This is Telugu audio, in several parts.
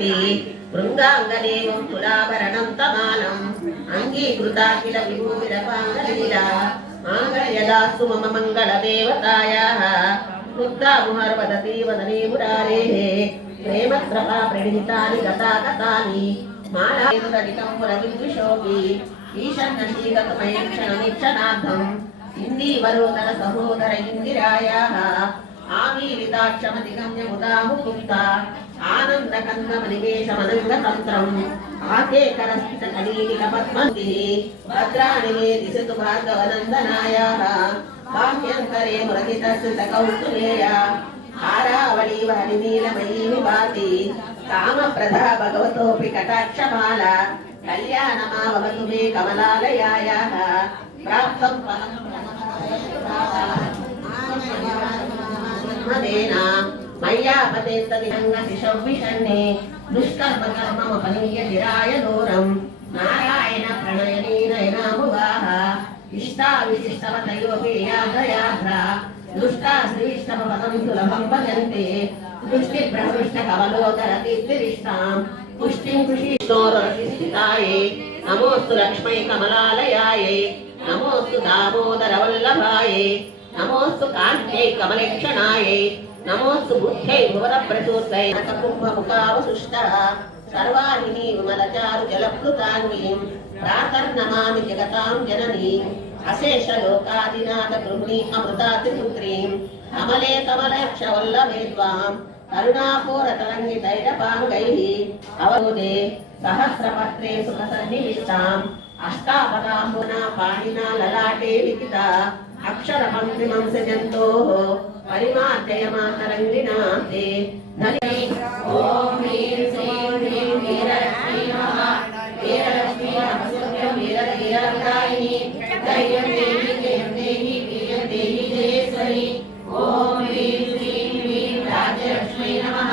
कीर्ति वृन्दाङ्गदेवं तुलाभरणं तमालम् अङ्गीकृताखिल विभूतिरपाङ्गलीला माङ्गल्यदास्तु मम मङ्गलदेवतायाः मुद्रा मुहर्वदति वदने मुरारेः प्रेमत्रपा प्रणीतानि गतागतानि मालायुधनिकं पुरविद्विषोऽपि ईशन्नशीलतमयं क्षणमीक्षणार्थम् इन्दीवरोदर सहोदर इन्दिरायाः आमीलिताक्षमतिगम्य मुदा मुकुन्दा आनन्दकन्दमनिवेशमनङ्गतन्त्रम् आकेकरस्थितकलीलिकपद्मन्तिः भद्राणि मे दिशतु भार्गवनन्दनायाः बाह्यन्तरे मुरजितस्थितकौस्तुभेया हारावळीव हरिनीलमयी विभाति कामप्रदा भगवतोऽपि कटाक्षमाला कल्याणमावतु मे कमलालयायाः प्राप्तं फलम् मय्यापतेस्तदिहङ्गशिशव्विषण्णे दुष्कर्मकर्ममपनीय चिराय दूरम् नारायण प्रणयनेन यनामुगाः इष्टाविशिष्टवतयोऽपि यादयाभ्रा दुष्टा श्रीष्टमपदं सुलभं भजन्ते दृष्टिभ्रष्टकवलोकरकीर्तिरिष्टाम् पुष्टिं कृषिष्णोरशिष्टितायै नमोऽस्तु लक्ष्मै कमलालयायै नमोऽस्तु दामोदरवल्लभायै नमोऽस्तु कान्त्यै कमलेक्षणायै नमोऽस्तु बुद्ध्यै भुवनप्रसूत्यै नखकुम्भमुखावसुष्टः सर्वाहिनी विमलचारु जलप्लुताङ्गीं प्रातर्नमामि जगतां जननीम् अशेषलोकादिनाथ गृहिणी अमृतातिपुत्रीं कमले कमलक्षवल्लभे त्वां करुणापूरतरङ्गितैरपाङ्गैः अवरोधे सहस्रपत्रे सुखसन्निविष्टाम् अष्टापदाम्बुना पाणिना ललाटे लिखिता अक्षरपङ्क्तिमं सृजन्तोः परिमार्जयमातरङ्गिणा ते धनि ॐ ह्रीं श्रीं ह्रीं वीरलक्ष्मी नमः वीरलक्ष्मी नमस्तुभ्यं वीरवीरङ्गायिनी धैर्यं देहि जयं देहि वीर्यं देहि जयेश्वरी ॐ ह्रीं श्रीं ह्रीं राजलक्ष्मी नमः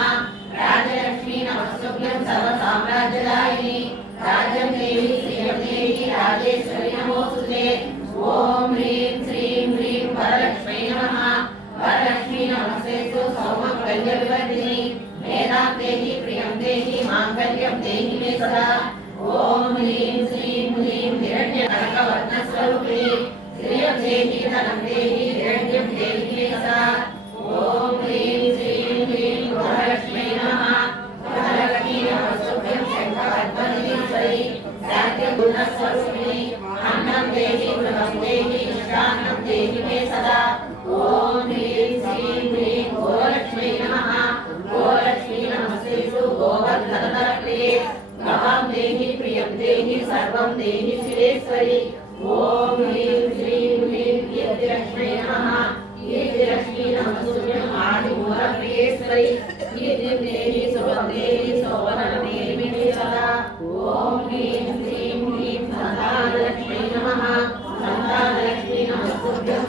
राजलक्ष्मी नमस्तुभ्यं सर्वसाम्राज्यदायिनी राज्यं देहि श्रियं देहि राजेश्वरी नमोऽस्तुते ॐ ह्रीं श्रीं ह्रीं वरलक्ष्मी नमः वरलक्ष्मी नमस्तेस्तु सौमङ्गल्यविवर्धिनी मेधां देहि प्रियं देहि माङ्गल्यं देहि मे सदा ॐ ह्रीं श्रीं ह्रीं हिरण्यकनकवर्णस्वरूपिणी श्रियं देहि धनं देहि हिरण्यं देहि मे सदा ॐ ह्रीं श्रीं ह्रीं वरलक्ष्मी नमः वरलक्ष्मी नमस्तुभ्यं शङ्खपद्मनिधीश्वरी शान्तिपूर्णस्वरूपिणी अन्नं देहि गृहं देहि इष्टान्नं देहि मे सदा ॐ ह्रीं श्रीं ह्रीं गोलक्ष्मी नमः गोलक्ष्मी नमस्तेषु गोवर्धनप्रिये गवां देहि प्रियं देहि सर्वं देहि शिवेश्वरी ॐ ह्रीं श्रीं ह्रीं कीर्तिलक्ष्मी नमः कीर्तिलक्ष्मी नमस्तुभ्यं आदिमूलप्रियेश्वरी कीर्तिं देहि शुभं देहि सौवर्णं देहि मे सदा ॐ ह्रीं श्रीं ह्रीं सन्तानलक्ष्मी नमः सन्तानलक्ष्मी नमस्तुभ्यं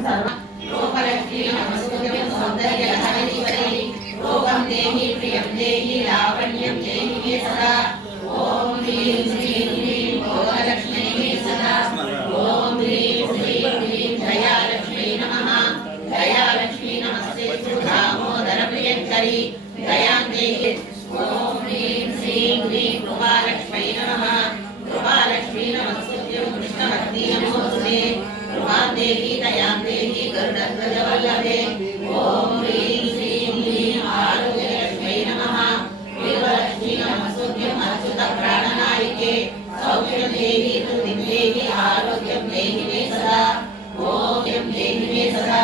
लोकलक्ष्मी नमस्तुभ्यं सौन्दर्यलहरीश्वरी रोगं देहि प्रियं देहि लावण्यं देहि मे सदा ॐ ह्रीं श्रीं ह्रीं भोगलक्ष्मी मे सदा ॐ ह्रीं श्रीं ह्रीं जयालक्ष्मी नमः जयालक्ष्मी नमस्तेस्तु दामोदरप्रियङ्करी दयां देहि ॐ ह्रीं श्रीं ह्रीं कृपालक्ष्मी नमः कृपालक्ष्मी नमस्तुभ्यं कृष्णवती नमोऽस्तुते कृपां देहि दयां देहि गरुडध्वजवल्लभे ॐ ह्रीं श्रीं ह्रीं आरोग्यलक्ष्मी नमः वीरलक्ष्मी नमस्तुभ्यं अच्युतप्राणनायिके सौख्यं देहि धृतिं देहि आरोग्यं देहि मे सदा ॐ देहि मे सदा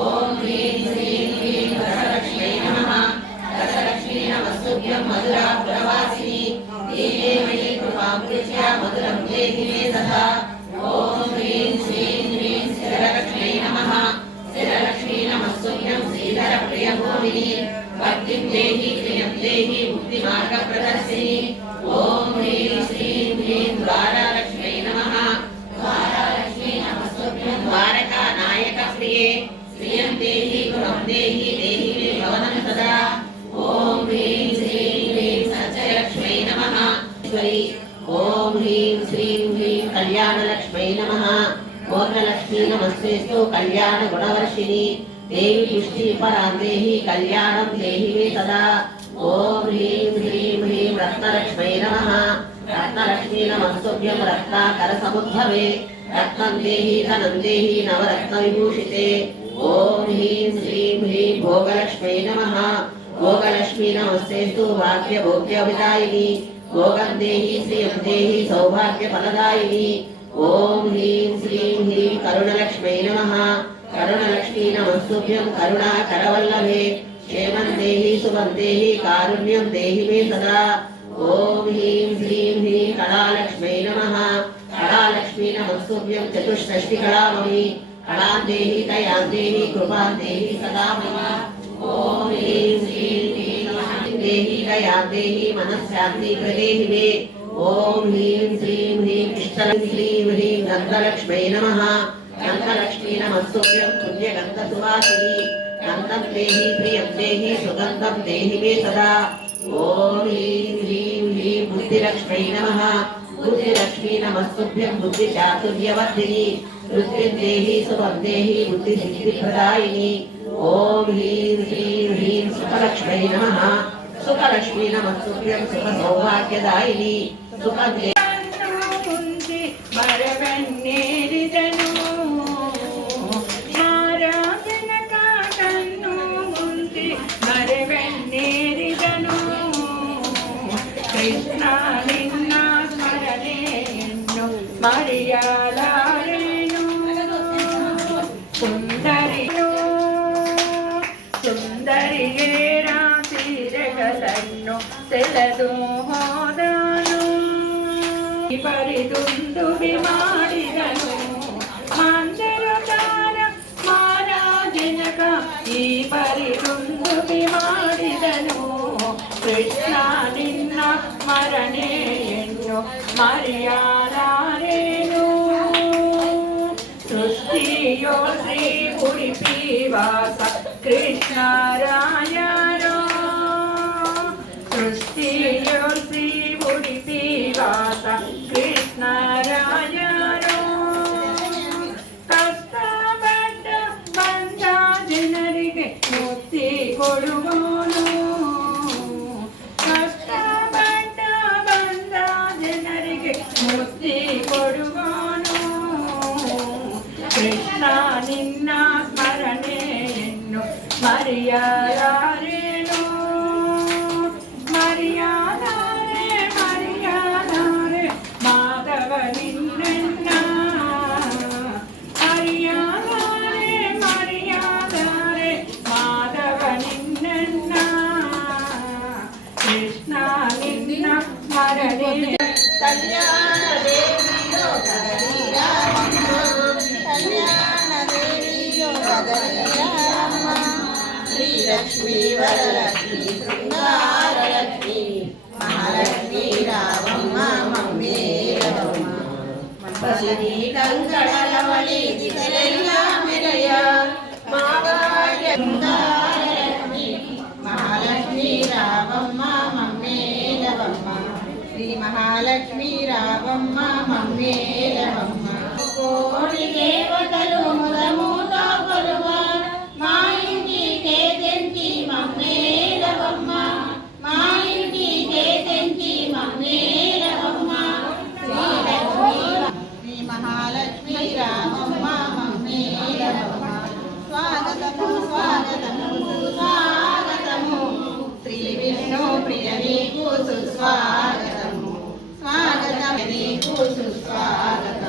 ॐ ह्रीं श्रीं ह्रीं रसलक्ष्मी नमः रसलक्ष्मी नमस्तुभ्यं मधुरापुरवासिनी देहे मयि कृपां कृत्या मधुरं देहि मे सदा ॐ ह्रीं श्रीं ह्रीं स्थिरलक्ष्मी नमः स्थिरलक्ष्मी नमस्तुभ्यं श्रीधरप्रियभूमिनी भक्तिं देहि प्रियं देहि मुक्तिमार्गप्रदर्शिनी ॐ ह्रीं श्रीं ह्रीं द्वारलक्ष्मी नमः द्वारलक्ष्मी नमस्तुभ्यं द्वारकानायकप्रिये श्रियं देहि गृहं देहि देहि मे भवनं सदा ॐ ह्रीं श्रीं ह्रीं सत्यलक्ष्मी नमः ॐ ह्रीं श्रीं ह्रीं कल्याणलक्ष्मी नमः पूर्णलक्ष्मी नमस्तेस्तु कल्याणगुणवर्षिणी देवी पुष्टि परां देहि कल्याणं देहि मे सदा ॐ ఓం హ్రీం హ్రీం హ్రీం రత్నలక్ష్మై నమః రత్నలక్ష్మీ నమస్తుభ్యం రత్నాకర సముద్భవే రత్నం దేహి ధనం దేహి నవరత్న విభూషితే ఓం హ్రీం శ్రీం హ్రీం భోగలక్ష్మై నమః భోగలక్ష్మీ నమస్తేస్తు భాగ్య భోగ్యవిదాయిని భోగం దేహి శ్రియం దేహి సౌభాగ్య ఫలదాయిని ఓం హ్రీం శ్రీం హ్రీం కరుణలక్ష్మై నమః కరుణలక్ష్మీ నమస్తుభ్యం కరుణాకరవల్లభే క్షేమం దేహి శుభం దేహి కారుణ్యం దేహి మే సదా ఓం హ్రీం శ్రీం హ్రీం కళాలక్ష్మై నమః కళాలక్ష్మీ నమస్తుభ్యం చతుష్షష్టి కళామణి కళాం దేహి దయాం దేహి కృపాం దేహి సదా మమ ఓం హ్రీం శ్రీం హ్రీం దేహి దయాం దేహి మనశ్శాంతి ప్రదేహి మే ఓం హ్రీం శ్రీం హ్రీం కృష్ణం శ్రీం హ్రీం నందలక్ష్మై నమః నందలక్ష్మీ నమస్తుభ్యం పుణ్యగంధ సువాసిని నందం దేహి ప్రియం దేహి సుగంధం దేహి మే సదా ఓం హ్రీం హ్రీం హ్రీం బుద్ధిలక్ష్మై నమః బుద్ధిలక్ష్మీ నమస్తుభ్యం బుద్ధి చాతుర్యవర్ధిని బుద్ధిం దేహి శుభం దేహి బుద్ధి సిద్ధిప్రదాయిని ఓం హ్రీం శ్రీం హ్రీం సుఖలక్ష్మై నమః సుఖలక్ష్మీ నమస్తుభ్యం సుఖ సౌభాగ్యదాయిని సుఖం కృష్ణ నిన్న స్మరణేను మరియాలారేను సుందరియో సుందరియేరా తీరగలను తెలదు హోదాను పరిదుందు విమాడిదను మందరతార మారాజనక ఈ పరిదుందు విమాడిదను కృష్ణ నిన్న స్మరణేను మరియారేను సృష్టియో శ్రీ ఉడిపివాస కృష్ణ రాయరో సృష్టియో శ్రీ ఉడిపివాస కృష్ణ రాయరో కష్టపడ్డ ಬಂದ ಜನರಿಗೆ ಮುಕ್ತಿ ಕೊಡುವನು ಕಷ್ಟಪಟ್ಟ ಬಂದ ಜನರಿಗೆ ಮುಕ್ತಿ ಕೊಡುವನು ಕೃಷ್ಣ ನಿನ್ನ ಸ್ಮರಣೆಯನ್ನು ಮರೆಯಲಾರೆನು ಮರೆಯಲಾರೆ ಮರೆಯಲಾರೆ ಮಾಧವ ನಿನ್ನ ಮರೆಯಲಾರೆ ಮರೆಯಲಾರೆ ಮಾಧವ ನಿನ್ನ కృష్ణ నిన్న స్మరణే కళ్యాణ దేవిలో కదలిరామమ్మ కళ్యాణ దేవిలో కదలిరామమ్మ శ్రీలక్ష్మీ వరలక్ష్మీ శృంగారలక్ష్మీ మహాలక్ష్మీ రావమ్మ మమ్మే రవమ్మ పసిడి కంకణలవళి దిశలెల్లా మెరయ మావాయ శృంగారలక్ష్మీ మహాలక్ష్మీ రావమ్మ మమ్మే రవమ్మ శ్రీ మహాలక్ష్మీ రావమ్మ మమ్మే రవమ్మ కోటి దేవతలు ముదముతో కొలువ మా ఇంటికే తెంచి మమ్మే రవమ్మ మా ఇంటికే తెంచి మమ్మే రవమ్మ శ్రీ మహాలక్ష్మీ రావమ్మ మమ్మే రవమ్మ స్వాగతము స్వాగతము సుస్వాగతము శ్రీ విష్ణు ప్రియ నీకు సుస్వాగతము స్వాగతం నీకు సుస్వాగతం